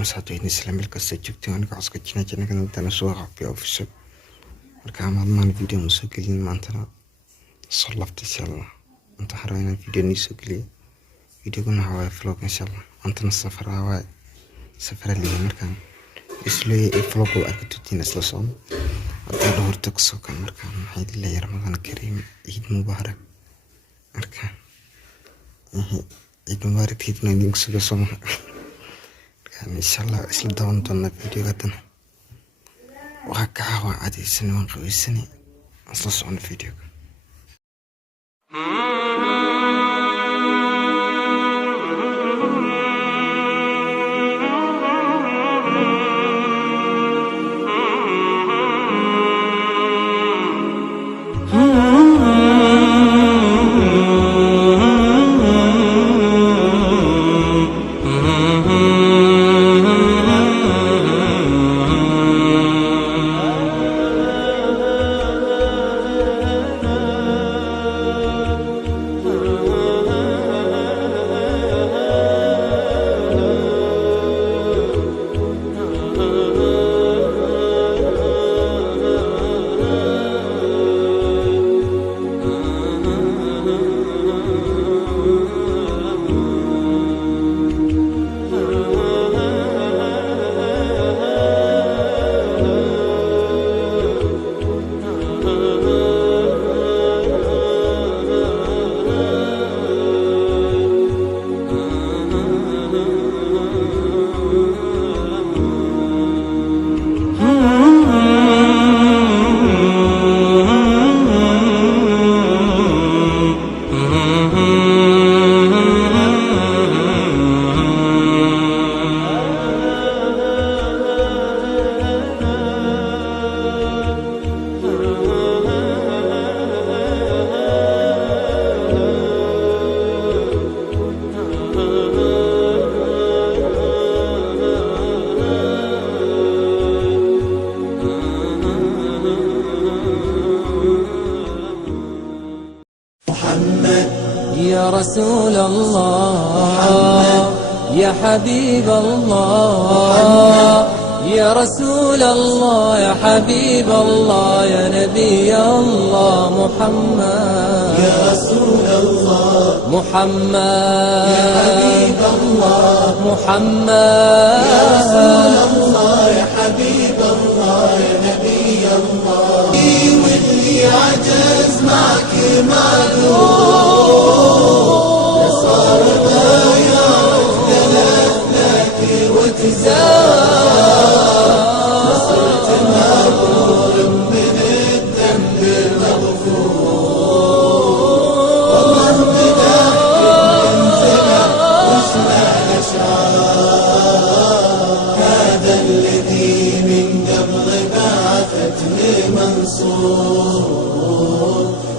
مساعدين إسلام القصة جبتي وأنا قاعد سكتنا جنا كنا تنا سواق في أوفيس مركا ما فيديو مسجلين ما أنتنا صلفت إن شاء الله أنت حرينا فيديو نسجلي فيديو كنا هواي فلوق إن شاء الله أنتنا السفر هواي سفر اللي مركان إسلي فلوق وأكتوتين أسلسون أدور هرتك سوكا مركان عيد الله رمضان الكريم عيد مبارك مركان عيد مبارك عيد نينك سوكا يعني إن شاء الله إسلا دون دونا فيديو قدنا وهكا هوا عادي سنة وانقوي السنة أصلا سعون فيديو يا رسول الله يا حبيب الله يا رسول الله يا حبيب الله يا نبي الله محمد يا رسول الله محمد يا حبيب الله محمد يا رسول الله يا حبيب الله يا نبي الله واللي عجز معك معذور صار ما يعرف ثلاث لك وتزار صرت مبرور من الذنب مغفور والله مدحك منزله واسمع الاشعار هذا الذي من قبل بعثتني منصور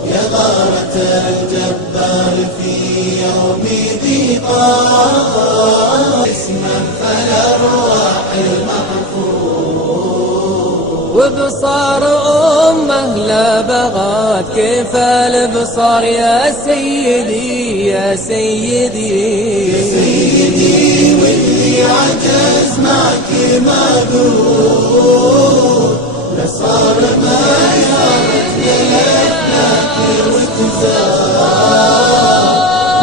يا غارة الجبار في يوم ضيقان اسما فالأرواح المحفور وبصار أمه لا بغات كيف البصار يا سيدي يا سيدي يا سيدي واللي عجز معك معذور لصار ما يعرف لك وتزار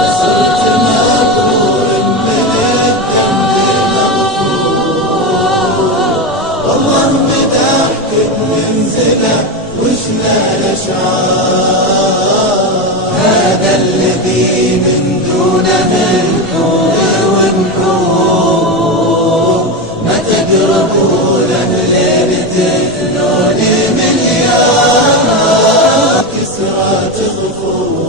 لصرت مبرور من الذنب مغفور والله مدحك بمنزله وشنا الاشعار هذا الذي من دونه الكون ونحور ما تقربون الليل تثنون مليار كسرات الظفور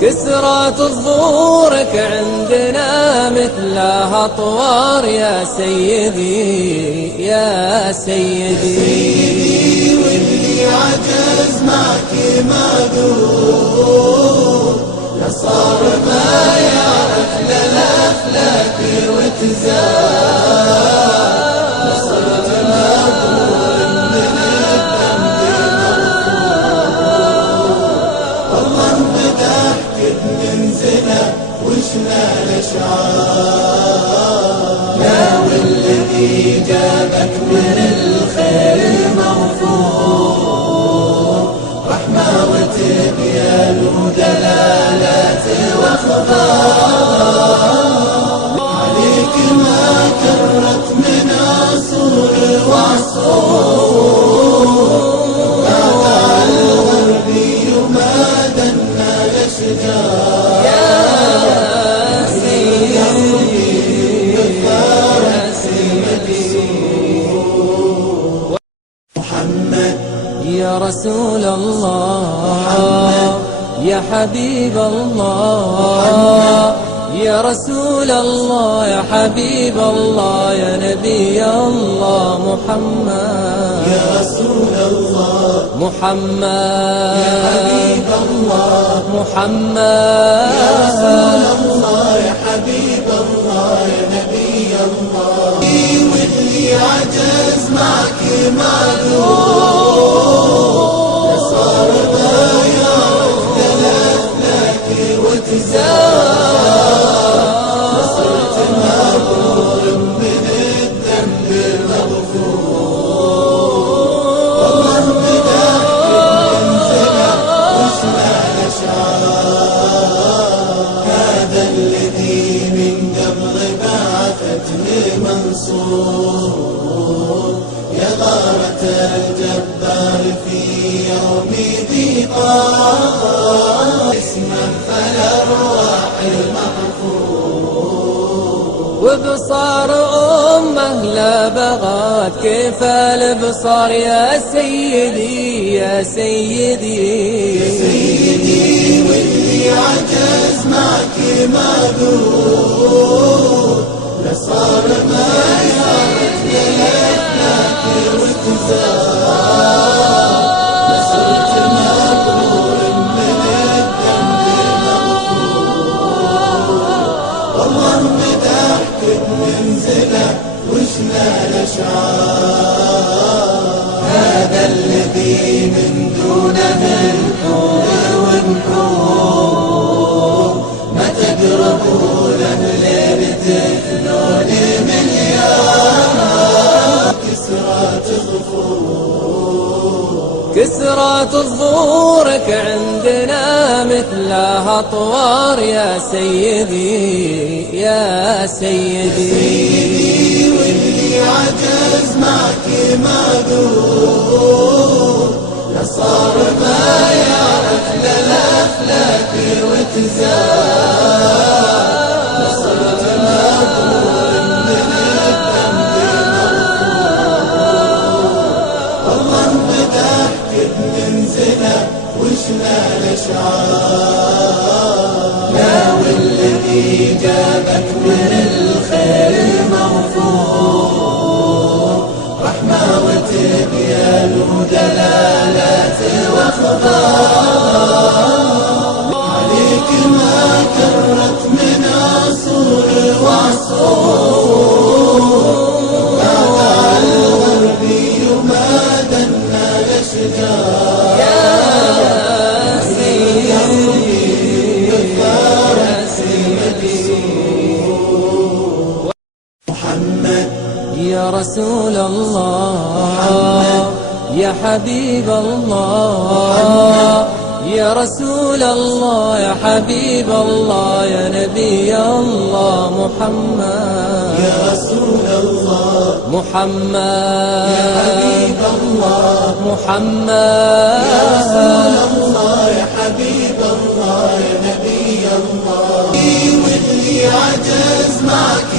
كسرات ظهورك عندنا مثلها أطوار يا سيدي يا سيدي سيدي واللي عجز معك معذور لصار ما يعرف للأفلاك وتزار لصرت مبرور من الذنب مغفور والله مدحك بمنزله وشنا الاشعار يا رسول الله يا حبيب الله يا رسول الله يا حبيب الله يا نبي الله محمد يا رسول الله محمد يا حبيب الله محمد يا رسول الله يا حبيب الله يا نبي الله واللي عجز معك معذور صار ما يعرف ثلاث لك وتزار صرت مبرور من الذنب مغفور والله بضحك منزلة واسمع الأشعار هذا الذي من قبل بعثتني منصور يا غارة الجبار في يوم ضيقان اسما فالأرواح المحفور وبصار أمه لا بغات كيف البصار يا سيدي يا سيدي يا سيدي واللي عجز معك معذور لصار ما يعرف لك وتزار لصرت مبرور من الذنب مغفور والله بضحكك منزله وشنا الاشعار هذا الذي من دونه الحور والنحور ما تقربوا له ليل تثنون مليار كسرى تغفور كسرى ظهورك عندنا مثلها أطوار يا سيدي يا سيدي سيدي واللي عجز معك معذور لصار ما يعرف للأفلاك وتزار لصرت مبرور من الذنب مغفور والله بضحكك منزله وشنا الأشعار لا والذي جابك من الخير المغفور رحمة وتبيان ودلالات واخبار عليك ما كرت من عصور وعصور بعد الغربي وما دنا الاشجار يا سيدي محمد يا رسول الله يا حبيب الله يا رسول الله يا حبيب الله يا نبي الله محمد يا رسول الله محمد يا حبيب الله محمد يا رسول الله يا حبيب الله يا نبي الله واللي عجز معك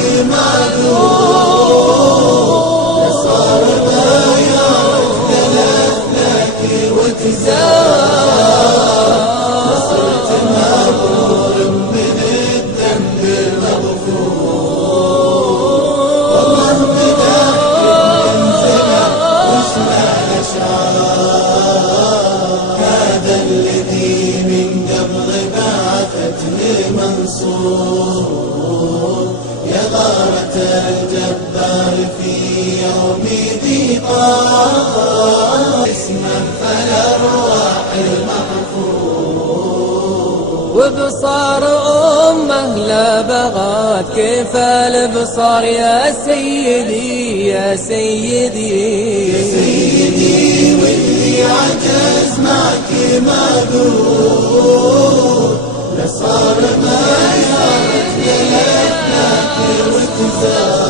معذور صار ما يعرف ثلاث لك وتزار صرت مبرور من الذنب مغفور والله بضحكك منزله وشنا الاشعار هذا الذي من قبل بعثتني منصور يا غارة الجبار في يوم ضيقان اسما فالأرواح المحفور وبصار أمه لا بغات كيف البصار يا سيدي يا سيدي يا سيدي واللي عجز معك معذور لصار ما يعرف لك وتزار